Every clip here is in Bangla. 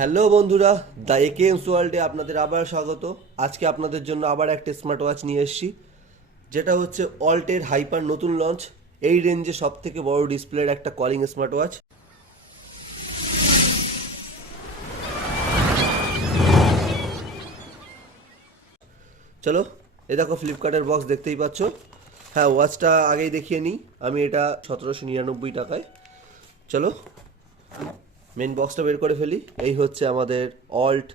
হ্যালো বন্ধুরা, দ্য একেএমস ওয়ার্ল্ডে আপনাদের আবার স্বাগত। আজকে আপনাদের জন্য আবার একটা স্মার্ট ওয়াচ নিয়ে এসেছি, যেটা হচ্ছে অল্টের হাইপার নতুন লঞ্চ। এই রেঞ্জে সব থেকে বড় ডিসপ্লের একটা কলিং স্মার্ট ওয়াচ। চলো, এ দেখো ফ্লিপকার্টের বক্স দেখতেই পাচ্ছ। হ্যাঁ, ওয়াচটা আগেই দেখিয়ে নিই, আমি এটা 1799 টাকায়। চলো মেন বক্সটা বের করে ফেলি। এই হচ্ছে আমাদের অল্ট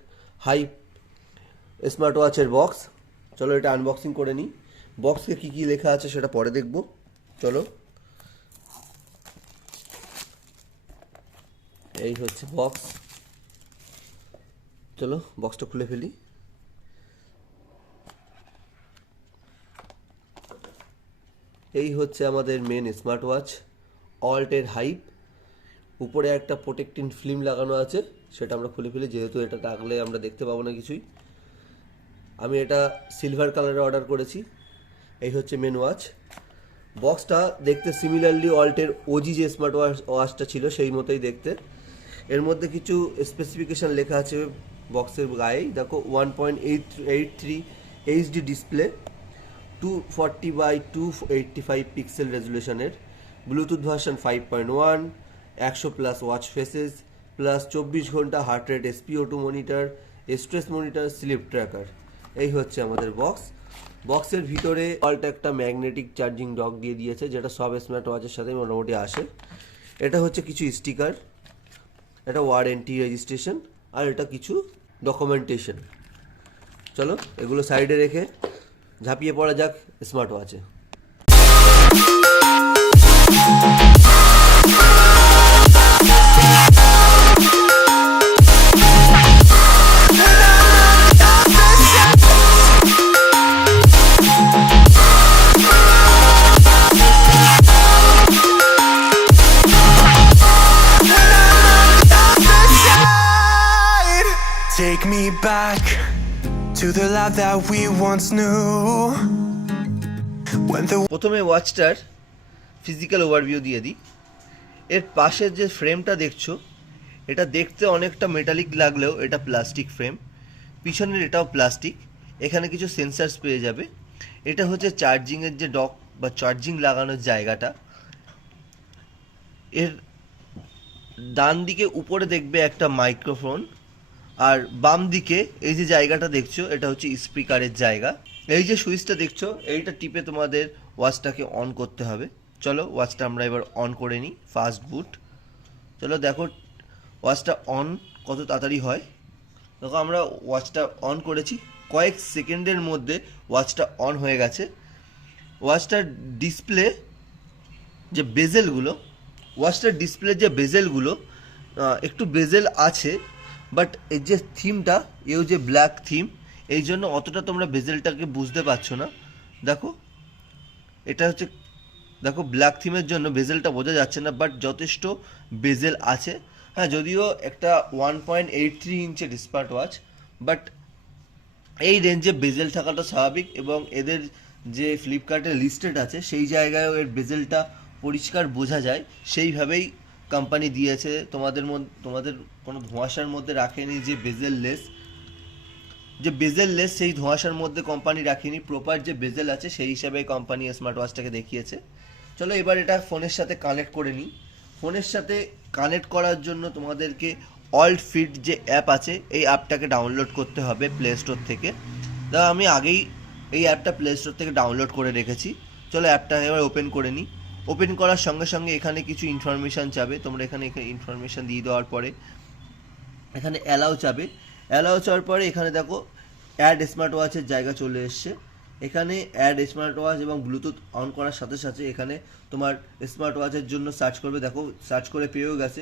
হাইপ স্মার্ট ওয়াচের বক্স। চলো এটা আনবক্সিং করে নিই। বক্সে কী কী লেখা আছে সেটা পরে দেখব। চলো, এই হচ্ছে বক্স। চলো বক্সটা খুলে ফেলি। এই হচ্ছে আমাদের মেন স্মার্ট ওয়াচ অল্টের হাইপ। উপরে একটা প্রোটেক্টিং ফিল্ম লাগানো আছে, সেটা আমরা খুলে ফেলি, যেহেতু এটা রাখলে আমরা দেখতে পাবো না কিছুই। আমি এটা সিলভার কালারে অর্ডার করেছি। এই হচ্ছে মেন ওয়াচ। বক্সটা দেখতে সিমিলারলি অল্টের ওজি যে স্মার্ট ওয়াচটা ছিল সেই মতোই দেখতে। এর মধ্যে কিছু স্পেসিফিকেশান লেখা আছে বক্সের গায়েই। দেখো 1.83 এইচডি ডিসপ্লে, 240x285 পিক্সেল রেজুলেশনের, Bluetooth version 5.1, 100+ watch faces, plus 24 ঘন্টা heart rate SpO2 monitor, stress monitor, sleep tracker. এই হচ্ছে আমাদের বক্স। বক্সের ভিতরে অল্ট একটা ম্যাগনেটিক চার্জিং ডক দিয়ে দিয়েছে, যেটা সব স্মার্ট ওয়াচের সাথে মোটামুটি আসে। এটা হচ্ছে কিছু স্টিকার, এটা ওয়ারেন্টি রেজিস্ট্রেশন, আর এটা কিছু ডকুমেন্টেশন। চলো এগুলো সাইডে রেখে ঝাঁপিয়ে পড়া যাক smart ওয়াচে। Take me back to the life that we once knew. When the প্রথমে ওয়াচটার ফিজিক্যাল ওভারভিউ দিয়ে দিই। এর পাশের যে ফ্রেমটা দেখছো, এটা দেখতে অনেকটা মেটালিক লাগলেও এটা প্লাস্টিক ফ্রেম। পিছনের এটাও প্লাস্টিক। এখানে কিছু সেন্সার্স পেয়ে যাবে। এটা হচ্ছে চার্জিংয়ের যে ডক বা চার্জিং লাগানোর জায়গাটা। এর ডান দিকে উপরে দেখবে একটা মাইক্রোফোন, আর বাম দিকে এই যে জায়গাটা দেখছো এটা হচ্ছে স্পিকারের জায়গা। এই যে সুইচটা দেখছো, এইটা টিপে তোমাদের ওয়াচটাকে অন করতে হবে। চলো ওয়াচটা আমরা এবার অন করে নিই। ফাস্ট বুট। চলো দেখো ওয়াচটা অন কত তাড়াতাড়ি হয়। দেখো আমরা ওয়াচটা অন করেছি, কয়েক সেকেন্ডের মধ্যে ওয়াচটা অন হয়ে গেছে। ওয়াচটার ডিসপ্লে যে বেজেলগুলো, একটু বেজেল আছে, বাট এর যে থিমটা, এও যে ব্ল্যাক থিম, এই জন্য অতটা তোমরা বেজেলটাকে বুঝতে পারছো না। দেখো এটা হচ্ছে, দেখো ব্ল্যাক থিমের জন্য বেজেলটা বোঝা যাচ্ছে না, বাট যথেষ্ট বেজেল আছে। হ্যাঁ, যদিও একটা 1.83 ইঞ্চের স্মার্ট ওয়াচ, বাট এই রেঞ্জে বেজেল থাকাটা স্বাভাবিক। এবং এদের যে ফ্লিপকার্টে লিস্টেড আছে সেই জায়গায়ও এর বেজেলটা পরিষ্কার বোঝা যায়, সেইভাবেই কোম্পানি দিয়েছে। তোমাদের কোনো ধোঁয়াশার মধ্যে রাখেনি যে বেজেল লেস সেই ধোঁয়াশার মধ্যে কোম্পানি রাখেনি। প্রপার যে বেজেল আছে সেই হিসাবে কোম্পানি স্মার্ট ওয়াচটাকে দেখিয়েছে। চলো এবার এটা ফোনের সাথে কানেক্ট করে নিই। ফোনের সাথে কানেক্ট করার জন্য তোমাদেরকে অল্ট ফিট যে অ্যাপ আছে, এই অ্যাপটাকে ডাউনলোড করতে হবে প্লে স্টোর থেকে। দাদা আমি আগেই এই অ্যাপটা প্লে স্টোর থেকে ডাউনলোড করে রেখেছি। চলো অ্যাপটা এবার ওপেন করে নিই। ওপেন করার সঙ্গে সঙ্গে এখানে কিছু ইনফরমেশান চাবে। তোমরা এখানে ইনফরমেশান দিয়ে দেওয়ার পরে এখানে অ্যালাউ চাওয়ার পরে এখানে দেখো অ্যাড স্মার্ট ওয়াচের জায়গা চলে এসছে। এখানে অ্যাড স্মার্ট ওয়াচ এবং ব্লুটুথ অন করার সাথে সাথে এখানে তোমার স্মার্ট ওয়াচের জন্য সার্চ করবে। দেখো সার্চ করে পেয়েও গেছে।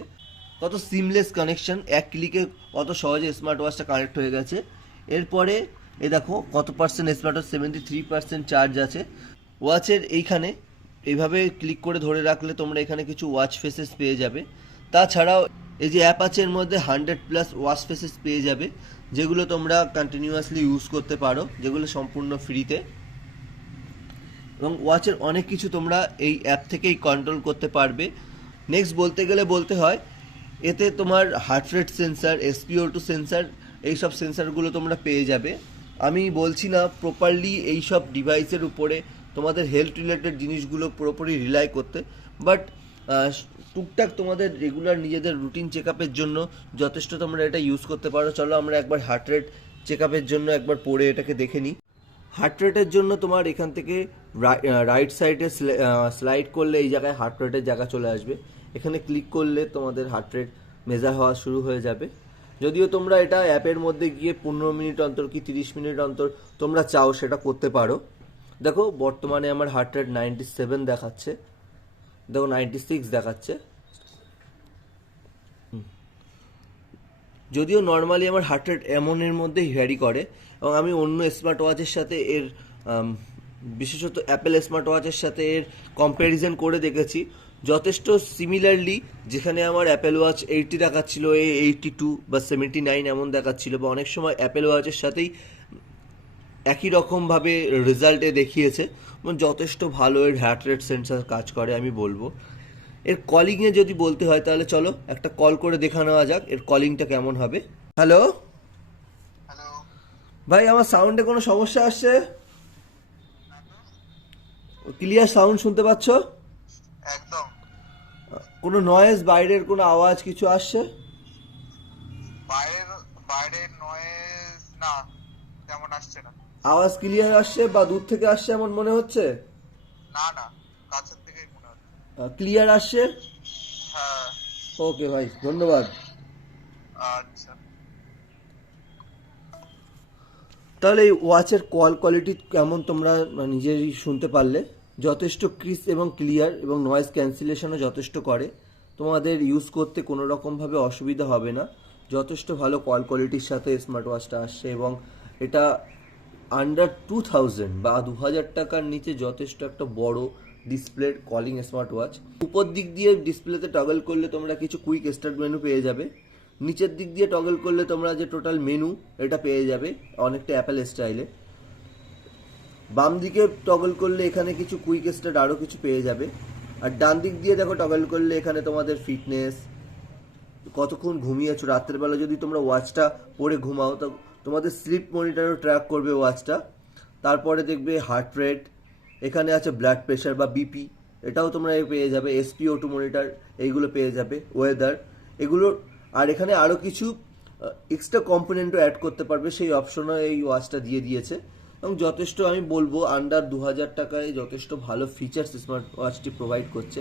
কত সিমলেস কানেকশন, এক ক্লিকে কত সহজে স্মার্ট ওয়াচটা কানেক্ট হয়ে গেছে। এরপরে এ দেখো কত পার্সেন্ট স্মার্ট ওয়াচ, 73% চার্জ আছে। ওয়াচের এইখানে এইভাবে ক্লিক করে ধরে রাখলে তোমরা এখানে কিছু ওয়াচ ফেসেস পেয়ে যাবে। তাছাড়াও এই যে অ্যাপ আছে এর মধ্যে 100+ ওয়াচ ফেসেস পেয়ে যাবে, যেগুলো তোমরা কন্টিনিউয়াসলি ইউজ করতে পারো, যেগুলো সম্পূর্ণ ফ্রিতে। এবং ওয়াচের অনেক কিছু তোমরা এই অ্যাপ থেকেই কন্ট্রোল করতে পারবে। নেক্সট বলতে গেলে বলতে হয় এতে তোমার heart rate sensor, SpO2 sensor, এইসব সেন্সারগুলো তোমরা পেয়ে যাবে। আমি বলছি না প্রপারলি এইসব ডিভাইসের উপরে তোমাদের হেলথ রিলেটেড জিনিসগুলো পুরোপুরি রিলাই করতে, বাট টুকটাক তোমাদের রেগুলার নিজেদের রুটিন চেক আপের জন্য যথেষ্ট তোমরা এটা ইউজ করতে পারো। চলো আমরা একবার হার্ট রেট চেক আপের জন্য একবার পরে এটাকে দেখে নিই। হার্ট রেটের জন্য তোমার এখান থেকে রাইট সাইডে স্লাইড করলে এই জায়গায় হার্ট রেটের জায়গা চলে আসবে। এখানে ক্লিক করলে তোমাদের হার্ট রেট মেজার হওয়া শুরু হয়ে যাবে। যদিও তোমরা এটা অ্যাপের মধ্যে গিয়ে 15 মিনিট অন্তর কি 30 মিনিট অন্তর তোমরা চাও সেটা করতে পারো। দেখো বর্তমানে আমার হার্ট রেট 97 দেখাচ্ছে, দেখো 96 দেখাচ্ছে। যদিও নর্মালি আমার হার্ট রেট এমনের মধ্যেই ভ্যারি করে, এবং আমি অন্য স্মার্ট ওয়াচের সাথে এর বিশেষত অ্যাপেল স্মার্ট ওয়াচের সাথে এর কম্প্যারিজন করে দেখেছি, যথেষ্ট সিমিলারলি। যেখানে আমার অ্যাপেল ওয়াচ 80 দেখাচ্ছিল, 82 বা 79 এমন দেখাচ্ছিল, বা অনেক সময় অ্যাপেল ওয়াচের সাথেই একই রকমভাবে রেজাল্টে দেখিয়েছে। যথেষ্ট ভালো এর হার্ট রেট সেন্সার কাজ করে আমি বলবো। এর কলিংয়ে যদি বলতে হয় তাহলে চলো একটা কল করে দেখা নেওয়া যাক এর কলিংটা কেমন হবে। Hello hello. ভাই, আমার সাউন্ডে কোনো সমস্যা আসছে? ক্লিয়ার সাউন্ড শুনতে পাচ্ছ? একদম। কোনো নয়েজ, বাইরের কোনো আওয়াজ কিছু আসছে? বাইরের বাইরের নয়েজ না, তেমন আসছে না। আওয়াজ ক্লিয়ার আসছে বা দূর থেকে আসছে এমন মনে হচ্ছে? না না, কাছের থেকেই মনে হচ্ছে। ক্লিয়ার আসছে? হ্যাঁ। ওকে ভাই, ধন্যবাদ। আচ্ছা। তাহলে এই ওয়াচের কল কোয়ালিটি কেমন তোমরা নিজেরই শুনতে পারলে। যথেষ্ট ক্রিস এবং ক্লিয়ার, এবং নয়েজ ক্যান্সেলেশনও যথেষ্ট করে। তোমাদের ইউজ করতে কোনো রকমভাবে অসুবিধা হবে না। যথেষ্ট ভালো কল কোয়ালিটির সাথে স্মার্ট ওয়াচটা আসছে, এবং এটা আন্ডার 2000 বা 2000 টাকার নিচে যথেষ্ট একটা বড় ডিসপ্লের কলিং স্মার্ট ওয়াচ। উপর দিক দিয়ে ডিসপ্লেতে টগল করলে তোমরা কিছু কুইক স্টার্ট মেনু পেয়ে যাবে। নিচের দিক দিয়ে টগল করলে তোমরা যে টোটাল মেনু এটা পেয়ে যাবে অনেকটা অ্যাপেল স্টাইলে। বাম দিকে টগল করলে এখানে কিছু কুইক স্টার্ট আরও কিছু পেয়ে যাবে। আর ডান দিক দিয়ে দেখো টগল করলে এখানে তোমাদের ফিটনেস, কতক্ষণ ঘুমিয়েছো রাত্রেবেলা, যদি তোমরা ওয়াচটা পরে ঘুমাও তো তোমাদের স্লিপ মনিটরও ট্র্যাক করবে ওয়াচটা। তারপরে দেখবে হার্ট রেট, এখানে আছে ব্লাড প্রেশার বা বিপি, এটাও তোমরা পেয়ে যাবে। SpO2 মনিটর এইগুলো পেয়ে যাবে, ওয়েদার এগুলো। আর এখানে আরও কিছু এক্সট্রা কম্পোনেন্টও অ্যাড করতে পারবে, সেই অপশনও এই ওয়াচটা দিয়ে দিয়েছে। এবং যথেষ্ট আমি বলবো আন্ডার 2000 টাকায় যথেষ্ট ভালো ফিচার্স স্মার্ট ওয়াচটি প্রোভাইড করছে।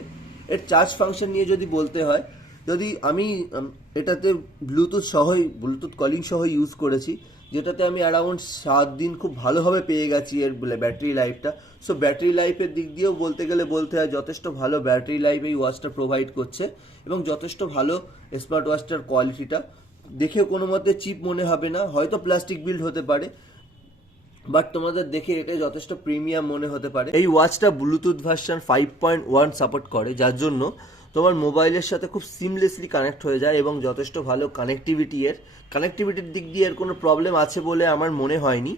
এর চার্জ ফাংশন নিয়ে যদি বলতে হয়, যদি আমি এটাতে ব্লুটুথ কলিং সহ ইউজ করেছি, যেটাতে আমি অ্যারাউন্ড 7 দিন খুব ভালোভাবে পেয়ে গেছি এর ব্যাটারি লাইফটা। সো ব্যাটারি লাইফের দিক দিয়েও বলতে হয় যথেষ্ট ভালো ব্যাটারি লাইফ এই ওয়াচটা প্রোভাইড করছে, এবং যথেষ্ট ভালো স্মার্ট ওয়াচটার কোয়ালিটিটা দেখে কোনো মতে চিপ মনে হবে না। হয়তো প্লাস্টিক বিল্ড হতে পারে, বাট তোমাদের দেখে এটা যথেষ্ট প্রিমিয়াম মনে হতে পারে। এই ওয়াচটা ব্লুটুথ ভার্সন 5.1 সাপোর্ট করে, যার জন্য তোমার মোবাইলের সাথে খুব সিমলেসলি কানেক্ট হয়ে যায়, এবং যথেষ্ট ভালো কানেক্টিভিটির দিক দিয়ে এর কোনো প্রবলেম আছে বলে আমার মনে হয়নি।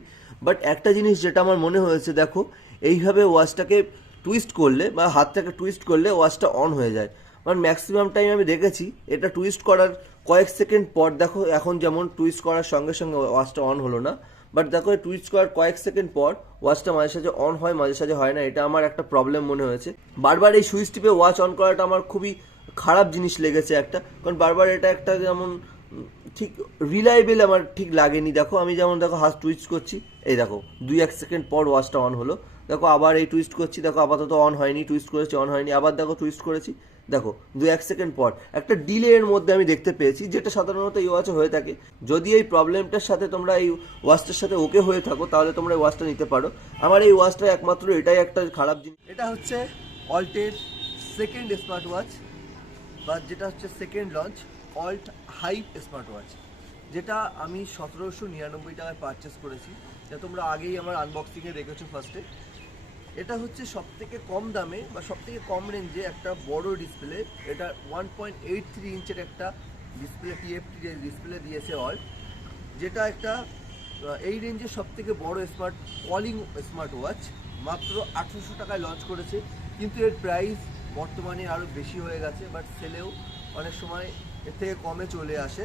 বাট একটা জিনিস যেটা আমার মনে হয়েছে, দেখো এইভাবে ওয়াচটাকে টুইস্ট করলে বা হাতটাকে টুইস্ট করলে ওয়াচটা অন হয়ে যায়। মানে ম্যাক্সিমাম টাইম আমি দেখেছি এটা টুইস্ট করার কয়েক সেকেন্ড পর, দেখো এখন যেমন টুইস্ট করার সঙ্গে সঙ্গে ওয়াচটা অন হলো না, বাট দেখো টুইস্ট করার কয়েক সেকেন্ড পর ওয়াচটা মাঝে সাঝে অন হয়, মাঝে সাঝে হয় না। এটা আমার একটা প্রবলেম মনে হয়েছে। বারবার এই সুইচ টিপে ওয়াচ অন করাটা আমার খুবই খারাপ জিনিস লেগেছে একটা, কারণ বারবার এটা একটা যেমন ঠিক রিলায়েবল আমার ঠিক লাগেনি। দেখো আমি যেমন দেখো হাত টুইস্ট করছি, এই দেখো 2-1 সেকেন্ড পর ওয়াচটা অন হলো, দেখো আবার এই টুইস্ট করছি, দেখো আপাতত অন হয়নি, টুইস্ট করেছি অন হয়নি, আবার দেখো টুইস্ট করেছি, দেখো 2-1 সেকেন্ড পর একটা ডিলে এর মধ্যে আমি দেখতে পেয়েছি, যেটা সাধারণত এই ওয়াচে হয়ে থাকে। যদি এই প্রবলেমটার সাথে তোমরা এই ওয়াচটার সাথে ওকে হয়ে থাকো, তাহলে তোমরা এই ওয়াচটা নিতে পারো। আমার এই ওয়াচটা একমাত্র এটাই একটা খারাপ জিনিস। এটা হচ্ছে অল্টের সেকেন্ড স্মার্ট ওয়াচ, বা যেটা হচ্ছে second launch Alt hype smart watch, যেটা আমি 1799 টাকায় পারচেস করেছি, যা তোমরা আগেই আমার আনবক্সিংয়ে দেখেছো ফার্স্টে। এটা হচ্ছে সবথেকে কম দামে বা সবথেকে কম রেঞ্জে একটা বড় ডিসপ্লে। এটা 1.83 ইঞ্চের একটা ডিসপ্লে, TFT ডিসপ্লে দিয়েছে অল্ট, যেটা একটা এই রেঞ্জের সবথেকে বড় কলিং স্মার্ট ওয়াচ। মাত্র 1800 টাকায় লঞ্চ করেছে, কিন্তু এর প্রাইস বর্তমানে আরও বেশি হয়ে গেছে, বাট সেলেও অনেক সময় এর থেকে কমে চলে আসে।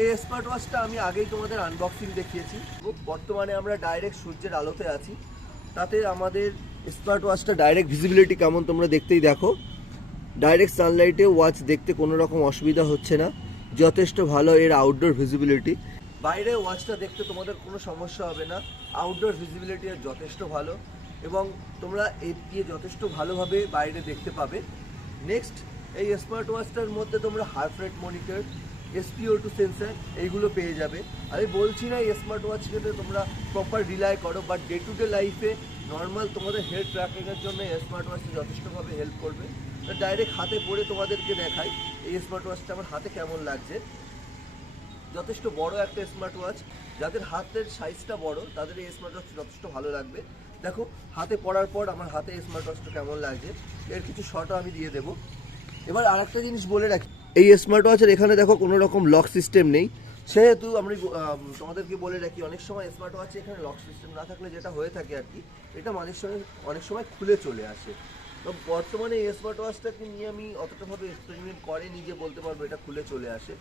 এই স্মার্ট ওয়াচটা আমি আগেই তোমাদের আনবক্সিং দেখিয়েছি। বর্তমানে আমরা ডাইরেক্ট সূর্যের আলোতে আছি, তাতে আমাদের স্মার্ট ওয়াচটা ডাইরেক্ট ভিজিবিলিটি কেমন তোমরা দেখতেই দেখো। ডাইরেক্ট সানলাইটে ওয়াচ দেখতে কোনো রকম অসুবিধা হচ্ছে না, যথেষ্ট ভালো এর আউটডোর ভিজিবিলিটি। বাইরে ওয়াচটা দেখতে তোমাদের কোনো সমস্যা হবে না, আউটডোর ভিজিবিলিটি এর যথেষ্ট ভালো এবং তোমরা এর দিয়ে যথেষ্ট ভালোভাবে বাইরে দেখতে পাবে। নেক্সট, এই স্মার্ট ওয়াচটার মধ্যে তোমরা heart rate monitor, SpO2 sensor এইগুলো পেয়ে যাবে। আমি বলছি না এই স্মার্ট ওয়াচটাতে তোমরা প্রপার রিলাই করো, বাট ডে টু ডে লাইফে নর্মাল তোমাদের হেলথ ট্র্যাকিংয়ের জন্য এই স্মার্ট ওয়াচটা যথেষ্টভাবে হেল্প করবে। ডাইরেক্ট হাতে পরে তোমাদেরকে দেখাই এই স্মার্ট ওয়াচটা আমার হাতে কেমন লাগছে। যথেষ্ট বড় একটা স্মার্ট ওয়াচ, যাদের হাতের সাইজটা বড় তাদের এই স্মার্ট ওয়াচ যথেষ্ট ভালো লাগবে। দেখো হাতে পরার পর আমার হাতে স্মার্ট ওয়াচটা কেমন লাগছে, এর কিছু শটও আমি দিয়ে দেবো। এবার আরেকটা জিনিস বলে রাখি, এই স্মার্ট ওয়াচের এখানে দেখো কোনো রকম লক সিস্টেম নেই, সেহেতু আমি তোমাদেরকে বলে রাখি অনেক সময় স্মার্ট ওয়াচে এখানে লক সিস্টেম না থাকলে যেটা হয়ে থাকে আর কি, এটা অনেক সময় খুলে চলে আসে। তো বর্তমানে এই স্মার্ট ওয়াচটাকে নিয়ে আমি অতটাভাবে এক্সপেরিমেন্ট করিনি যে বলতে পারবো এটা খুলে চলে আসে,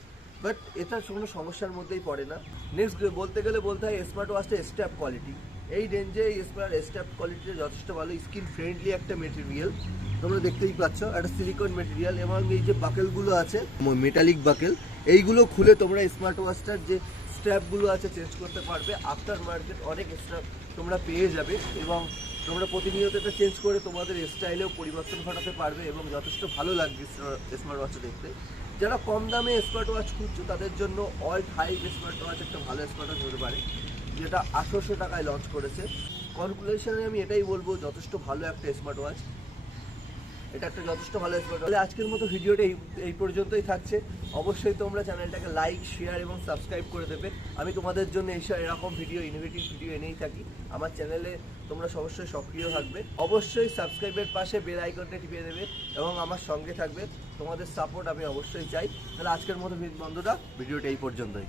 বাট এটা কোনো সমস্যার মধ্যেই পড়ে না। নেক্সট বলতে হয় স্মার্ট ওয়াচটা স্ট্যাপ কোয়ালিটি, এই রেঞ্জে এই স্ট্যাপ কোয়ালিটিটা যথেষ্ট ভালো, স্কিন ফ্রেন্ডলি একটা মেটেরিয়াল তোমরা দেখতেই পাচ্ছ, একটা সিলিকন মেটেরিয়াল। এবং এই যে বাকেলগুলো আছে মেটালিক বাকেল, এইগুলো খুলে তোমরা স্মার্ট ওয়াচটার যে স্ট্র্যাপগুলো আছে চেঞ্জ করতে পারবে। আফটার মার্কেট অনেক স্ট্র্যাপ তোমরা পেয়ে যাবে এবং তোমরা প্রতিনিয়ত এটা চেঞ্জ করে তোমাদের স্টাইলেও পরিবর্তন ঘটাতে পারবে এবং যথেষ্ট ভালো লাগবে স্মার্ট ওয়াচটা দেখতে। যারা কম দামে স্মার্ট ওয়াচ খুঁজছো তাদের জন্য অল্ট হাই স্মার্ট ওয়াচ একটা ভালো স্মার্ট ওয়াচ হতে পারে, যেটা 1800 টাকায় লঞ্চ করেছে। কনক্লুশনে আমি এটাই বলবো, যথেষ্ট ভালো একটা স্মার্ট ওয়াচ, এটা একটা যথেষ্ট ভালো স্মার্ট ওয়াচ। আজকের মতো ভিডিওটা এই পর্যন্তই থাকছে। অবশ্যই তোমরা চ্যানেলটাকে লাইক, শেয়ার এবং সাবস্ক্রাইব করে দেবে। আমি তোমাদের জন্য এরকম ভিডিও, ইনোভেটিভ ভিডিও এনেই থাকি। আমার চ্যানেলে তোমরা অবশ্যই সক্রিয় থাকবে, অবশ্যই সাবস্ক্রাইবের পাশে বেল আইকনটা টিপে দেবে এবং আমার সঙ্গে থাকবে। তোমাদের সাপোর্ট আমি অবশ্যই চাই। তাহলে আজকের মতো বন্ধুরা ভিডিওটা এই পর্যন্তই।